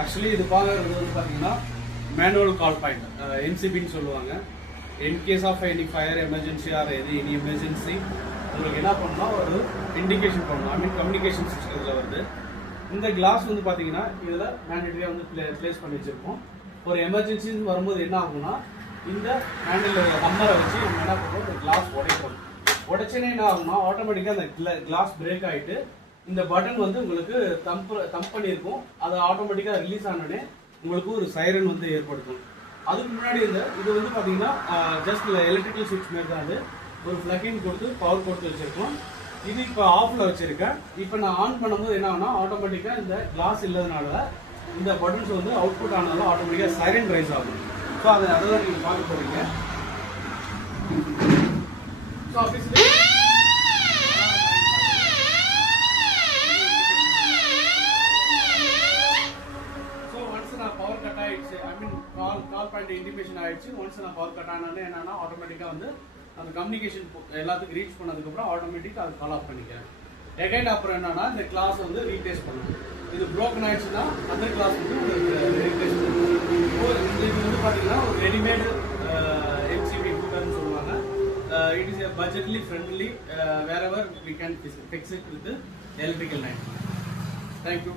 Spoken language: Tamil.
ஆக்சுவலி இது பார்க்கறது வந்து பார்த்தீங்கன்னா மேனுவல் கால் பாயிண்ட் என்சிபின்னு சொல்லுவாங்க. In case of any fire emergency or any emergency உங்களுக்கு என்ன பண்ணணும்னா ஒரு இண்டிகேஷன் பண்ணணும். ஐ மீன் கம்யூனிகேஷன் சிஸ்டத்தில் வருது. இந்த கிளாஸ் வந்து பார்த்தீங்கன்னா இதில் மேண்டேட்டரியாக வந்து பிளேஸ் பண்ணி வச்சிருக்கோம். ஒரு எமர்ஜென்சின்னு வரும்போது என்ன ஆகும்னா இந்த ஹேண்டில் ஹம்மரை வச்சு நம்ம என்ன பண்ணுறோம், இந்த கிளாஸ் உடைப்போம். உடைச்சனே என்ன ஆகும்னா ஆட்டோமேட்டிக்காக அந்த கிளாஸ் பிரேக் ஆகிட்டு இந்த பட்டன் வந்து உங்களுக்கு தம்ப் பண்ணியிருக்கும். அது ஆட்டோமேட்டிக்காக ரிலீஸ் ஆனோடனே உங்களுக்கு ஒரு சைரன் வந்து ஏற்படுத்தும். அதுக்கு முன்னாடி இது வந்து பார்த்தீங்கன்னா ஜஸ்ட் எலக்ட்ரிக்கல் சுவிட்ச் மாரி தான். அது ஒரு பிளக்இன் கொடுத்து பவர் கொடுத்து வச்சிருக்கோம். இது இப்போ ஆஃப்ல வச்சிருக்கேன். இப்போ நான் ஆன் பண்ணும்போது என்ன ஆகும்னா ஆட்டோமேட்டிக்காக இந்த கிளாஸ் இல்லாதனால இந்த பட்டன்ஸ் வந்து அவுட்புட் ஆனதால ஆட்டோமேட்டிக்காக சைரன் ரைஸ் ஆகும். ஸோ அதை தான் நீங்கள் பார்க்க போறீங்க. ஸோ ஆஃபீஸில் பவர் கட் ஆயிடுச்சு, ஐ மீன் கால் பாயிண்ட் இன்டிமேஷன் ஆயிடுச்சு. ஒன்ஸ் நான் பவர் கட் ஆனோடனே என்னன்னா ஆட்டோமேட்டிக்காக வந்து அந்த கம்யூனிகேஷன் எல்லாத்துக்கும் ரீச் பண்ணதுக்கப்புறம் ஆட்டோமேட்டிக்காக அது கால் ஆஃப் பண்ணிக்கிறேன். எகைன் அப்புறம் என்னன்னா இந்த கிளாஸ் வந்து ரீப்ளேஸ் பண்ணணும். இது ப்ரோக்கன் ஆயிடுச்சுன்னா அந்த கிளாஸ் வந்து ரீப்ளேஸ் பண்ணணும். இது வந்து பார்த்தீங்கன்னா ஒரு ரெடிமேடு எம்சிபி கூட்டர்னு சொல்லுவாங்க. It is a budgetly friendly wherever we can fix it with electrical night. Thank you.